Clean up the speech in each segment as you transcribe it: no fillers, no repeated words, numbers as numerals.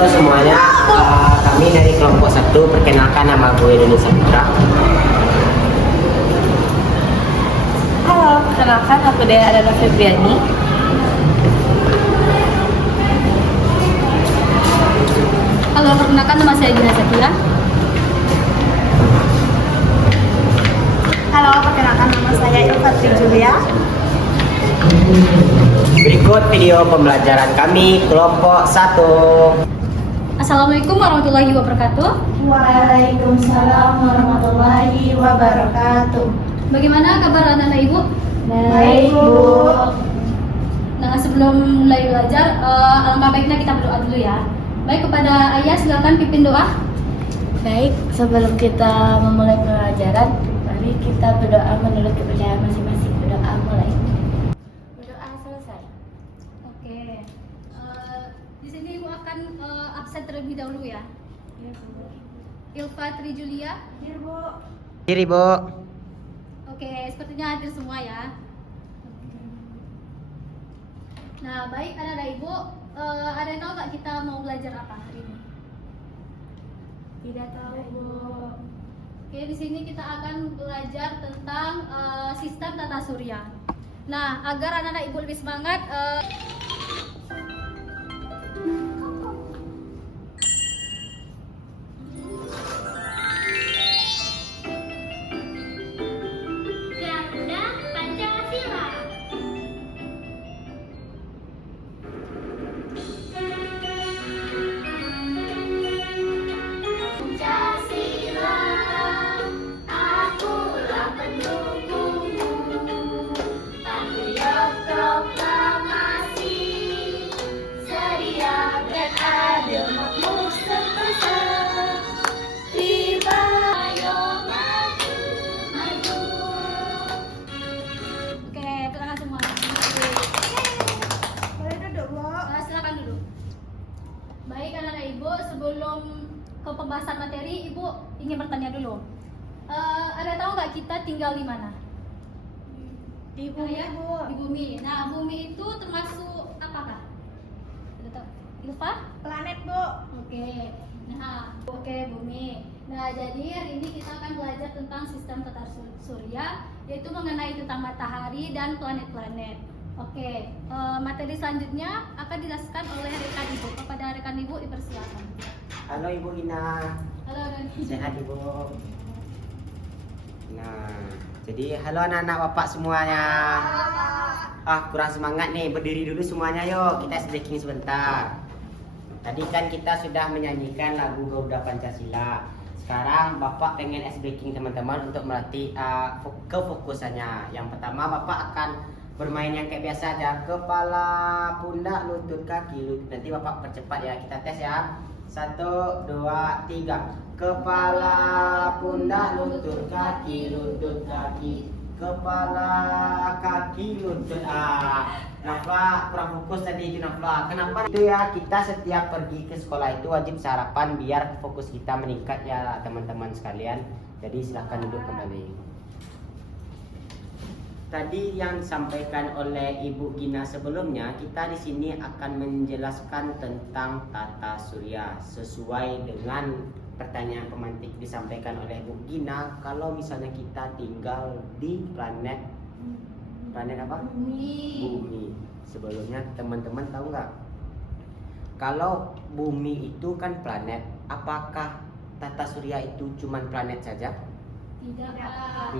Halo semuanya, kami dari kelompok 1. Perkenalkan, nama gue Doni Saputra. Halo, perkenalkan aku Dea Adana Febriani. Halo, perkenalkan nama saya Dina Satira. Halo, perkenalkan nama saya Ilfatri Julia. Berikut video pembelajaran kami kelompok 1. Assalamualaikum warahmatullahi wabarakatuh. Waalaikumsalam warahmatullahi wabarakatuh. Bagaimana kabar anak-anak ibu? Baik, Bu. Nah, sebelum mulai belajar, alangkah baiknya kita berdoa dulu ya. Baik, kepada ayah silakan pimpin doa. Baik, sebelum kita memulai pelajaran, mari kita berdoa menurut kepercayaan masing-masing. Berdoa mulai. Berdoa selesai. Oke. Di sini ibu akan absen terlebih dahulu ya. Ilfatri Julia. Hadir, Bu. Diri Bu. Oke, sepertinya hadir semua ya. Nah, baik anak-anak ibu, ada yang tahu nggak kita mau belajar apa hari ini? Tidak tahu, Bu. Oke, di sini kita akan belajar tentang sistem tata surya. Nah, agar anak-anak ibu lebih semangat, Garuda Pancasila. Pancasila, akulah pendukungmu. Patriot proklamasi, sedia dan adil, makmur semesta. Tiba, ayo maju, maju. oke, tenang semua. Boleh duduk, Bu. Silakan duduk. Baik anak-anak ibu, sebelum ke pembahasan materi, ibu ingin bertanya dulu. Ada tahu nggak kita tinggal di mana? Di bumi, Ya, Bu. di bumi. Nah, bumi itu termasuk apakah? Ada tahu? Ilfa? Planet, Bu. Oke. Nah, oke bumi. Nah, jadi hari ini kita akan belajar tentang sistem tata surya, yaitu mengenai tentang matahari dan planet-planet. Oke, materi selanjutnya akan dijelaskan oleh rekan ibu. Kepada rekan ibu, dipersilakan. Halo Ibu Ina. Halo, Doni. Sehat Ibu. Nah, jadi halo anak-anak bapak semuanya. Kurang semangat nih, berdiri dulu semuanya yuk. Kita breaking sebentar. Tadi kan kita sudah menyanyikan lagu Garuda Pancasila. Sekarang Bapak pengen breaking teman-teman untuk melatih kefokusannya. Yang pertama Bapak akan bermain yang kayak biasa aja. Kepala, pundak, lutut, kaki, lutut. Nanti Bapak percepat ya. Kita tes ya. 1, 2, 3. Kepala, pundak, lutut, kaki, lutut, kaki. Kepala, kaki, lutut. Nafla kurang fokus tadi itu Nafla. Kenapa itu ya? Kita setiap pergi ke sekolah itu wajib sarapan biar fokus kita meningkat ya teman-teman sekalian. Jadi silahkan duduk kembali. Tadi yang disampaikan oleh Ibu Gina sebelumnya, kita di sini akan menjelaskan tentang tata surya sesuai dengan pertanyaan pemantik disampaikan oleh Ibu Gina. Kalau misalnya kita tinggal di planet apa? Bumi. Sebelumnya teman-teman tahu nggak? Kalau bumi itu kan planet, apakah tata surya itu cuman planet saja? Tidak, Pak.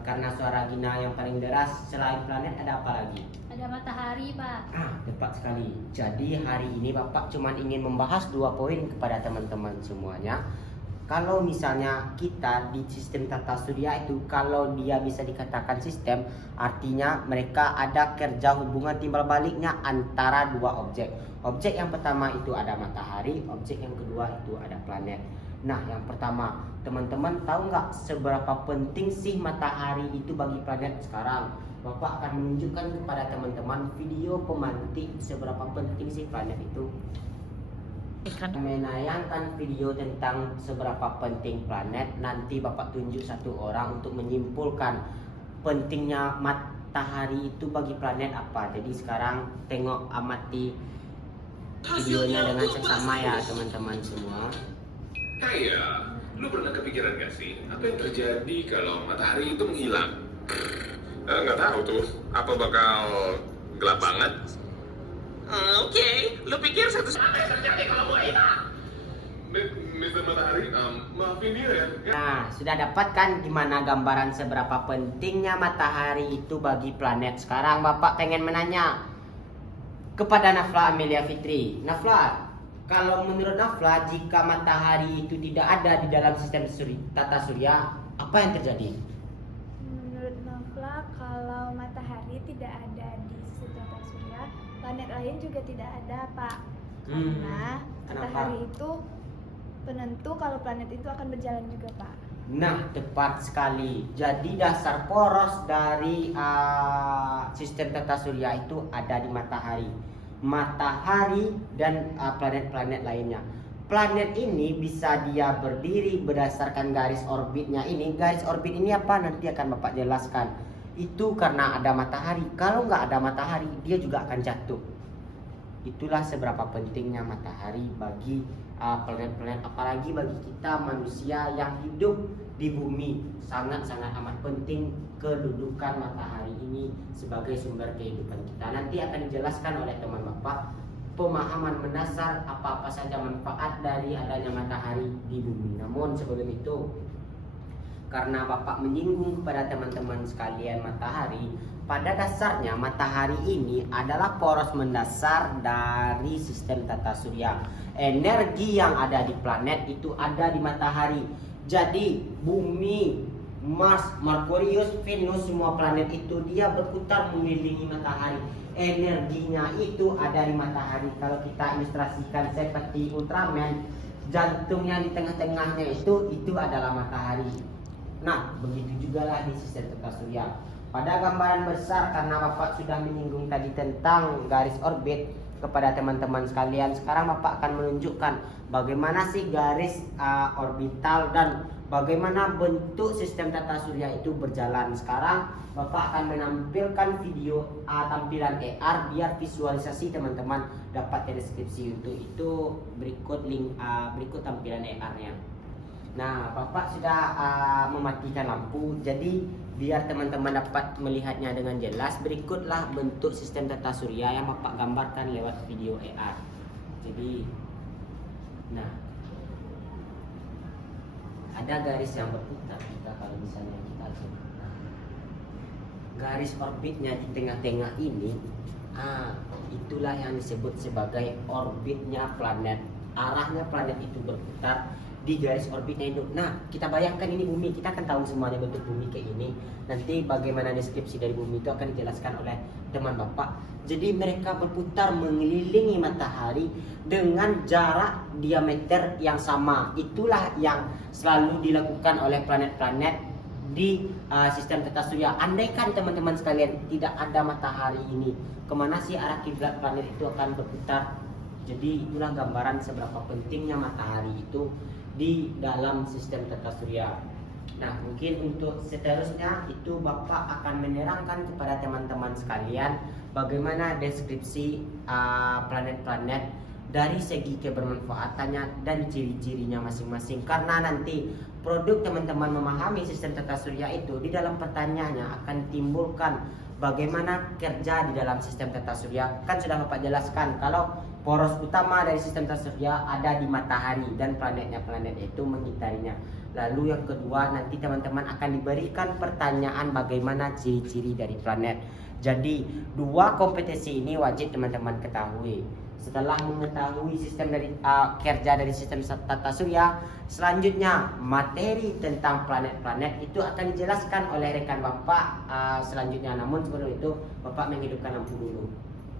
Karena suara Gina yang paling deras, selain planet ada apa lagi? Ada matahari, Pak. Tepat sekali. Jadi hari ini Bapak cuma ingin membahas 2 poin kepada teman-teman semuanya. Kalau misalnya kita di sistem tata surya itu, kalau dia bisa dikatakan sistem, artinya mereka ada kerja hubungan timbal baliknya antara 2 objek. Objek yang pertama itu ada matahari, objek yang kedua itu ada planet. Nah, yang pertama, teman-teman tahu nggak seberapa penting sih matahari itu bagi planet sekarang? Bapak akan menunjukkan kepada teman-teman video pemantik seberapa penting sih planet itu. Menayangkan video tentang seberapa penting planet, nanti Bapak tunjuk 1 orang untuk menyimpulkan pentingnya matahari itu bagi planet apa. Jadi sekarang tengok amati videonya dengan seksama ya teman-teman semua. Kayak, lu pernah kepikiran gak sih apa yang terjadi kalau matahari itu menghilang? Nggak tahu tuh, apa bakal gelap banget? Oke, lu pikir satu saat yang terjadi kalau gua hilang? Mr. Matahari, maafin dia ya. Nah, sudah dapat kan gimana gambaran seberapa pentingnya matahari itu bagi planet. Sekarang Bapak pengen menanya kepada Nafla Amelia Fitri. Nafla, kalau menurut Nafla, jika matahari itu tidak ada di dalam sistem tata surya, apa yang terjadi? Menurut Nafla, kalau matahari tidak ada di sistem tata surya, planet lain juga tidak ada, Pak. Karena Kenapa? matahari itu penentu kalau planet itu akan berjalan juga, Pak. Nah, tepat sekali. Jadi dasar poros dari sistem tata surya itu ada di matahari. Matahari dan planet-planet lainnya. Planet ini bisa dia berdiri berdasarkan garis orbitnya ini. Garis orbit ini apa? Nanti akan Bapak jelaskan. Itu karena ada matahari. Kalau nggak ada matahari, dia juga akan jatuh. Itulah seberapa pentingnya matahari bagi planet-planet, apalagi bagi kita manusia yang hidup di bumi. Sangat-sangat amat penting kedudukan matahari ini sebagai sumber kehidupan kita. Nanti akan dijelaskan oleh teman Bapak pemahaman mendasar apa-apa saja manfaat dari adanya matahari di bumi. Namun sebelum itu, karena Bapak menyinggung kepada teman-teman sekalian matahari, pada dasarnya matahari ini adalah poros mendasar dari sistem tata surya. Energi yang ada di planet itu ada di matahari. Jadi bumi, Mars, Merkurius, Venus, semua planet itu dia berputar mengelilingi matahari. Energinya itu ada di matahari. Kalau kita ilustrasikan seperti Ultraman, jantungnya di tengah-tengahnya itu adalah matahari. Nah, begitu juga lah di sistem tata surya. Pada gambaran besar, karena Bapak sudah menyinggung tadi tentang garis orbit kepada teman-teman sekalian, sekarang Bapak akan menunjukkan bagaimana sih garis orbital dan bagaimana bentuk sistem tata surya itu berjalan. Sekarang Bapak akan menampilkan video tampilan AR biar visualisasi teman-teman dapat deskripsi. Untuk itu berikut link berikut tampilan AR-nya. Nah, Bapak sudah mematikan lampu, jadi biar teman-teman dapat melihatnya dengan jelas, berikutlah bentuk sistem tata surya yang Bapak gambarkan lewat video AR. Jadi, nah, ada garis yang berputar. Kalau misalnya kita coba, garis orbitnya di tengah-tengah ini, itulah yang disebut sebagai orbitnya planet. Arahnya planet itu berputar di garis orbitnya itu. Nah, kita bayangkan ini bumi, kita akan tahu semuanya bentuk bumi kayak ini. Nanti bagaimana deskripsi dari bumi itu akan dijelaskan oleh teman Bapak. Jadi mereka berputar mengelilingi matahari dengan jarak diameter yang sama. Itulah yang selalu dilakukan oleh planet-planet di sistem tata surya. Andaikan teman-teman sekalian tidak ada matahari ini, kemana sih arah kiblat planet itu akan berputar? Jadi itulah gambaran seberapa pentingnya matahari itu di dalam sistem tata surya. Nah, mungkin untuk seterusnya itu Bapak akan menerangkan kepada teman-teman sekalian bagaimana deskripsi planet-planet dari segi kebermanfaatannya dan ciri-cirinya masing-masing. Karena nanti produk teman-teman memahami sistem tata surya itu di dalam pertanyaannya akan timbulkan bagaimana kerja di dalam sistem tata surya. Kan sudah Bapak jelaskan kalau poros utama dari sistem tata surya ada di matahari dan planet itu mengitarinya. Lalu yang kedua, nanti teman-teman akan diberikan pertanyaan bagaimana ciri-ciri dari planet. Jadi dua kompetensi ini wajib teman-teman ketahui. Setelah mengetahui sistem dari kerja dari sistem tata surya, selanjutnya materi tentang planet-planet itu akan dijelaskan oleh rekan Bapak selanjutnya. Namun sebelum itu Bapak menghidupkan lampu dulu.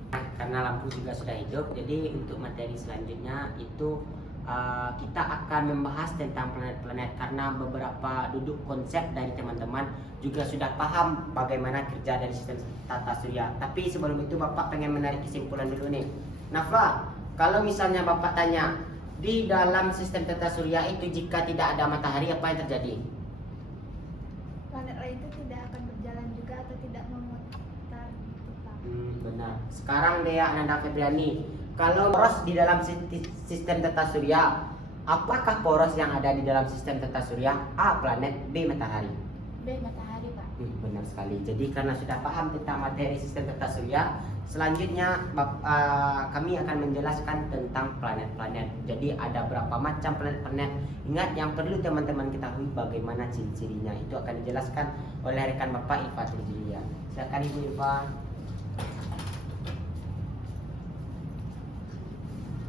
Nah, karena lampu juga sudah hidup, jadi untuk materi selanjutnya itu kita akan membahas tentang planet-planet, karena beberapa duduk konsep dari teman-teman juga sudah paham bagaimana kerja dari sistem tata surya. Tapi sebelum itu Bapak pengen menarik kesimpulan dulu nih. Nafla, kalau misalnya Bapak tanya di dalam sistem tata surya itu jika tidak ada matahari apa yang terjadi? Planet lain itu tidak akan berjalan juga atau tidak memutar gitu, Pak. Benar. Sekarang Dea Ananda Febriani, Kalau poros di dalam sistem tata surya, apakah poros yang ada di dalam sistem tata surya? A. Planet, B. Matahari. B. Matahari, Pak. Benar sekali. Jadi karena sudah paham tentang materi sistem tata surya, selanjutnya kami akan menjelaskan tentang planet-planet. Jadi ada berapa macam planet-planet. Ingat, yang perlu teman-teman ketahui bagaimana ciri-cirinya. Itu akan dijelaskan oleh rekan Bapak Iva Trijulia. Silakan Ibu Iva.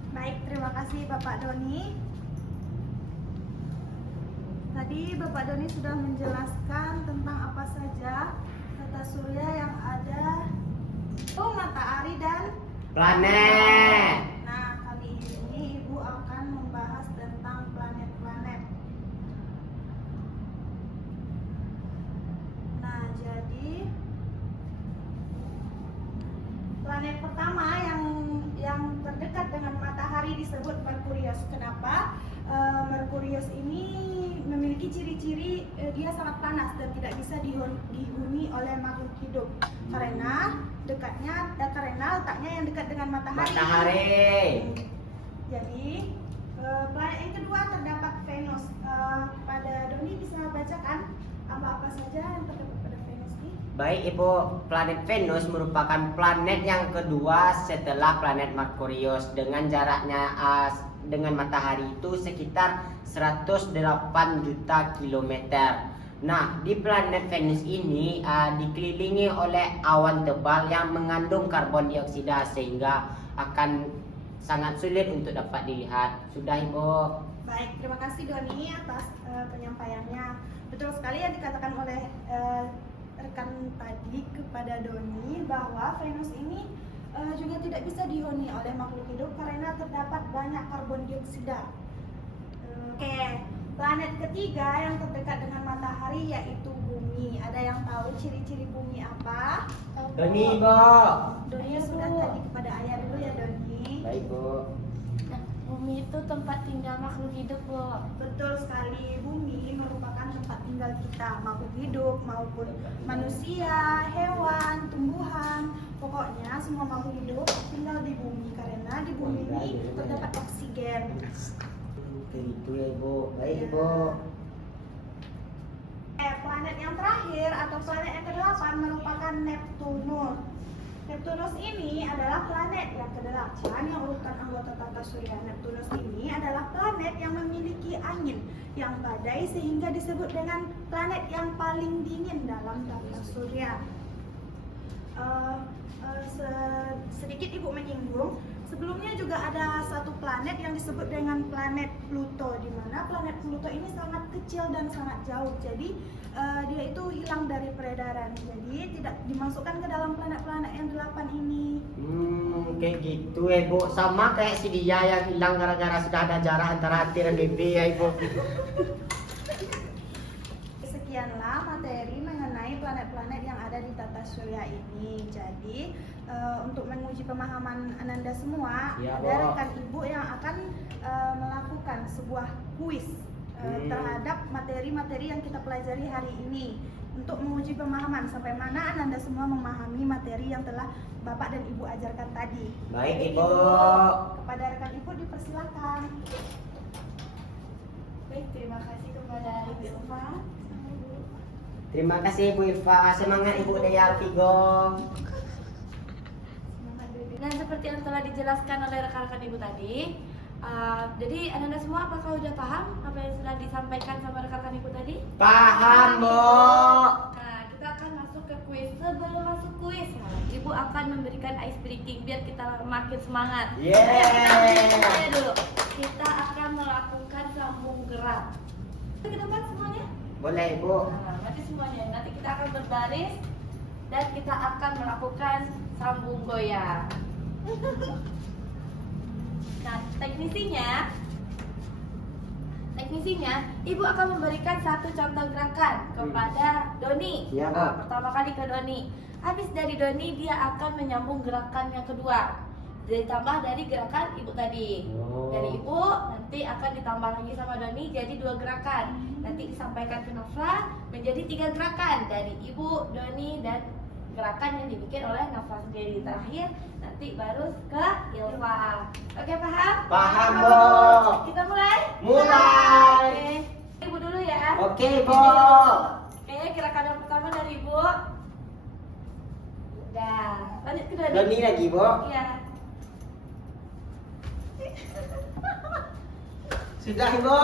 Baik, terima kasih Bapak Doni. Tadi Bapak Doni sudah menjelaskan tentang apa saja tata surya yang ada, matahari dan Planet. Nah, kali ini Ibu akan membahas tentang planet-planet. Nah, jadi planet pertama yang terdekat dengan matahari disebut Merkurius. Kenapa? Merkurius ini memiliki ciri-ciri dia sangat panas dan tidak bisa dihuni oleh makhluk hidup karena letaknya yang dekat dengan matahari. Jadi planet yang kedua terdapat Venus. Pada Doni bisa bacakan apa-apa saja yang terdapat pada Venus ini? Baik Ibu, planet Venus merupakan planet yang kedua setelah planet Merkurius dengan jaraknya dengan matahari itu sekitar 108 juta kilometer. Nah, di planet Venus ini dikelilingi oleh awan tebal yang mengandung karbon dioksida sehingga akan sangat sulit untuk dapat dilihat. Sudah Ibu. Baik, terima kasih Doni atas penyampaiannya. Betul sekali yang dikatakan oleh rekan tadi kepada Doni bahwa Venus ini juga tidak bisa dihuni oleh makhluk hidup karena terdapat banyak karbon dioksida. Oke, planet ketiga yang terdekat dengan matahari yaitu Bumi. Ada yang tahu ciri-ciri Bumi apa? Doni Ibu. Doni sudah tadi kepada ayah dulu ya Doni. Baik Bu. Nah, bumi itu tempat tinggal makhluk hidup, Bu. Betul sekali, bumi merupakan tempat tinggal kita, makhluk hidup maupun manusia, hewan, tumbuhan. Pokoknya semua makhluk hidup tinggal di bumi karena di bumi ini terdapat oksigen. Begitu ya Ibu. Baik Ibu. Planet yang terakhir atau planet yang ke-8 merupakan Neptunus. Neptunus ini adalah planet yang ke-8 yang merupakan anggota tata surya. Neptunus ini adalah planet yang memiliki angin yang badai sehingga disebut dengan planet yang paling dingin dalam tata surya. Sedikit Ibu menyinggung, sebelumnya juga ada satu planet yang disebut dengan planet Pluto, di mana planet Pluto ini sangat kecil dan sangat jauh. Jadi dia itu hilang dari peredaran. Jadi tidak dimasukkan ke dalam planet-planet yang 8 ini. Kayak gitu ya Ibu. Sama kayak si dia yang hilang gara-gara sudah ada jarak antara hati dan bibir ya Ibu. Sekianlah materi mengenai planet-planet yang ada di tata surya ini. Jadi untuk menguji pemahaman Ananda semua, Ya, ada Bu. rekan Ibu yang akan melakukan sebuah kuis terhadap materi-materi yang kita pelajari hari ini untuk menguji pemahaman sampai mana Ananda semua memahami materi yang telah Bapak dan Ibu ajarkan tadi. Baik Ibu. Kepada rekan Ibu dipersilakan. Baik, terima kasih kepada Ibu Ilva. Terima kasih Ibu Irfa. Semangat Ibu Dea Alfigo. Dan seperti yang telah dijelaskan oleh rekan-rekan Ibu tadi, jadi Ananda semua apakah sudah paham apa yang sudah disampaikan sama rekan-rekan Ibu tadi? Paham Bu. Nah, kita akan masuk ke kuis. Sebelum masuk kuis, Ibu akan memberikan ice breaking biar kita makin semangat. Yeay. Kita dulu. Kita akan melakukan sambung gerak. Ke depan semuanya. Boleh Ibu. Nah, nanti semuanya. Nanti kita akan berbaris dan kita akan melakukan sambung goyang. Nah, teknisinya Ibu akan memberikan satu contoh gerakan kepada Doni. Ya, Bu. Nah, pertama kali ke Doni. Habis dari Doni dia akan menyambung gerakan yang kedua. Ditambah dari gerakan Ibu tadi. Oh. Dari Ibu nanti akan ditambah lagi sama Doni jadi 2 gerakan. Nanti disampaikan ke Nova menjadi 3 gerakan dari Ibu, Doni dan gerakan yang dibikin oleh Nafla sendiri. Terakhir nanti baru ke Ilva. Oke, paham? Paham, Bo. Kita mulai? Mulai. Oke. Ibu dulu ya. Oke, Bo. Oke, gerakan yang pertama dari Ibu. Udah. Lanjut ke Doni. Doni lagi, Bo. Iya. Sudah, Bo.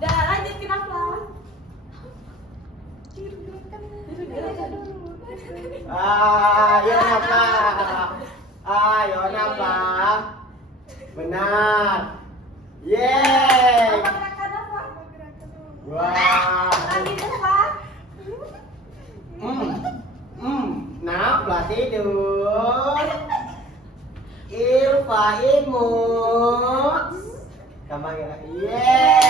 Udah, lanjut ke Nafla. Ayo Nafla. Ayo Nafla. Benar. Yeay. Apa gerakan Nafla? Wah. Lagi Nafla. Nafla tidur. Ilva imut. Kembali lagi. Yeay.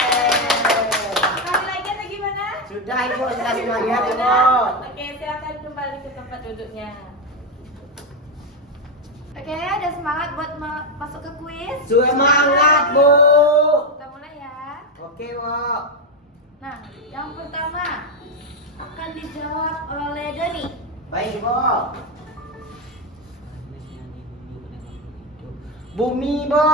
Sekali lagi atau gimana? Sudah Ibu, sudah semuanya Ibu. Oke, silakan kembali ke tempat duduknya. Oke, ada semangat buat masuk ke kuis? Semangat, Bu. Kita mulai ya. Oke, Bu. Nah, yang pertama akan dijawab oleh Doni. Baik, Bu. Bumi, Bu.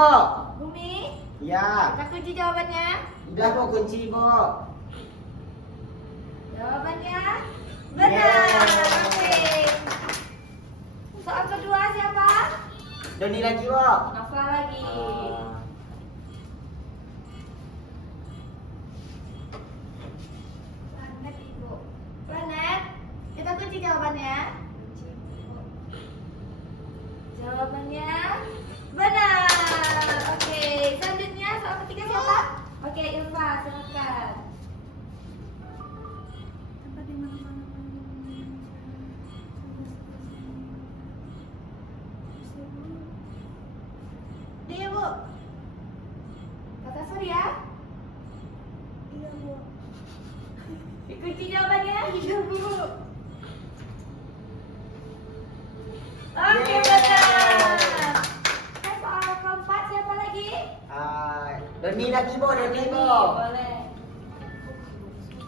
Bumi, Ya. kita kunci jawabannya. Udah, Bu, kunci, Bu. Jawabannya benar. Yeay. Oke. Soal kedua siapa? Doni lagi, Bu. Nafla lagi. Planet Ibu. Planet. Kita kunci jawabannya. Jawabannya benar. Oke. Selanjutnya soal ketiga siapa? Oke, Ilva, silakan. Tempat di mana-mana. Dia, Bu. Kata Surya. Iya, Bu. Dikunci jawabannya? Iya, Bu. Oke, Yeay. benar. Soal keempat siapa lagi? Doni lagi, Bu. Doni, Bu. Boleh.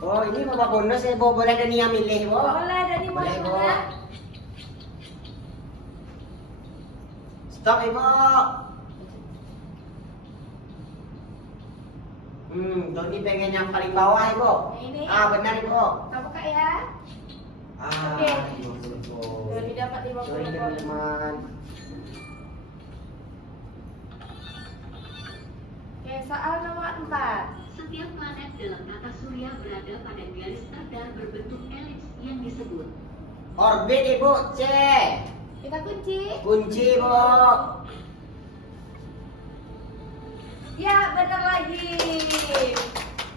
Oh, ini babak bonus ya, Bu. Boleh Doni yang milih, Bu. Boleh, Dani mau Boleh, yang Bu. mana? Stop, Ibu. Doni pengen yang paling bawah, Ibu. Ini. Benar, Ibu. Kita buka ya. Oke. 50, Bu. Doni dapat 50 Sorry, poin. teman-teman. Oke, soal nomor 4. Setiap planet dalam tata surya berada pada garis tegar berbentuk elips yang disebut Orbit, Ibu. C. Kita kunci. Kunci, Bu. Ya, benar lagi.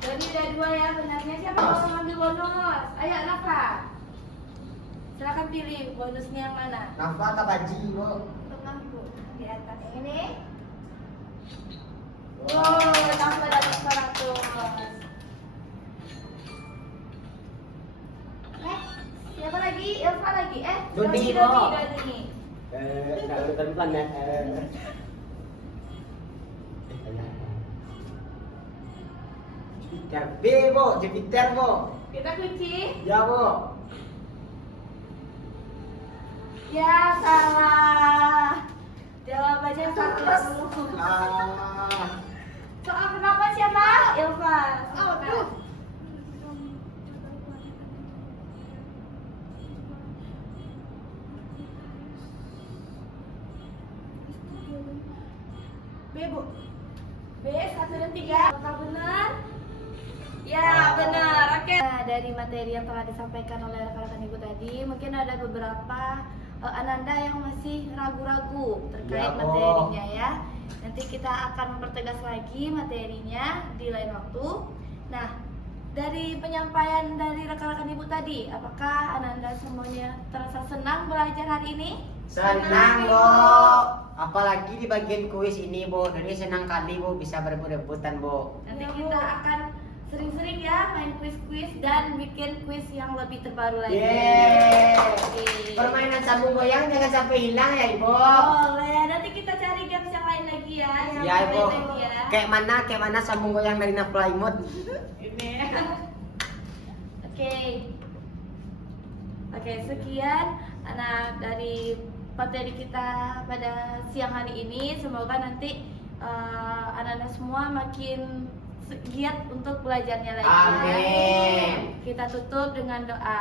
Doni udah 2 ya, benarnya siapa Bonus. mau ngambil bonus? Ayo, Nafla. Silakan pilih bonusnya yang mana? Nafla atau Baji, Bu? Tengah, Bu. Di atas yang ini. Wow, Nafla dapat 100. Siapa lagi? Ilva lagi? Doni, Doni, Bu. Doni. Tidak urutan planet. Jupiter B, Bu. Jupiter, Bu. Kita kunci. Ya, Bu. Ya, salah. Jawabannya 1. Soal kenapa siapa? Ilva. Silakan. B, Bu. B, 1 dan 3. Apakah benar? Ya, benar. Oke. Nah, dari materi yang telah disampaikan oleh rekan-rekan Ibu tadi, mungkin ada beberapa Ananda yang masih ragu-ragu terkait Ya, Bu. materinya ya. Nanti kita akan mempertegas lagi materinya di lain waktu. Nah, dari penyampaian dari rekan-rekan Ibu tadi, apakah Ananda semuanya terasa senang belajar hari ini? Senang, Bu. Apalagi di bagian kuis ini, Bu. Jadi senang kali, Bu, bisa berebut-rebutan, Bu. Nanti Ya, Bu. kita akan sering-sering ya main kuis-kuis dan bikin kuis yang lebih terbaru lagi. Yeay. Oke. Permainan sambung goyang jangan sampai hilang ya, Ibu. Boleh, nanti kita cari games yang lain lagi ya. Yang Ya, lain Ibu. lagi ya. Kayak mana sambung goyang dari Nafla Imut. Ini. Oke. Oke, sekian anak dari materi kita pada siang hari ini. Semoga nanti anak-anak semua makin giat untuk belajarnya lagi. Amin. Kita tutup dengan doa.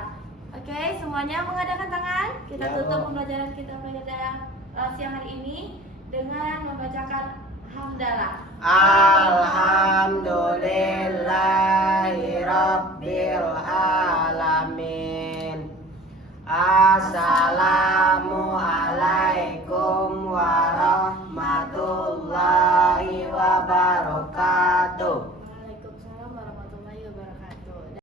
Oke, semuanya mengadakan tangan. Kita Ya, tutup Bu. pembelajaran kita pada siang hari ini dengan membacakan hamdalah. Alhamdulillah.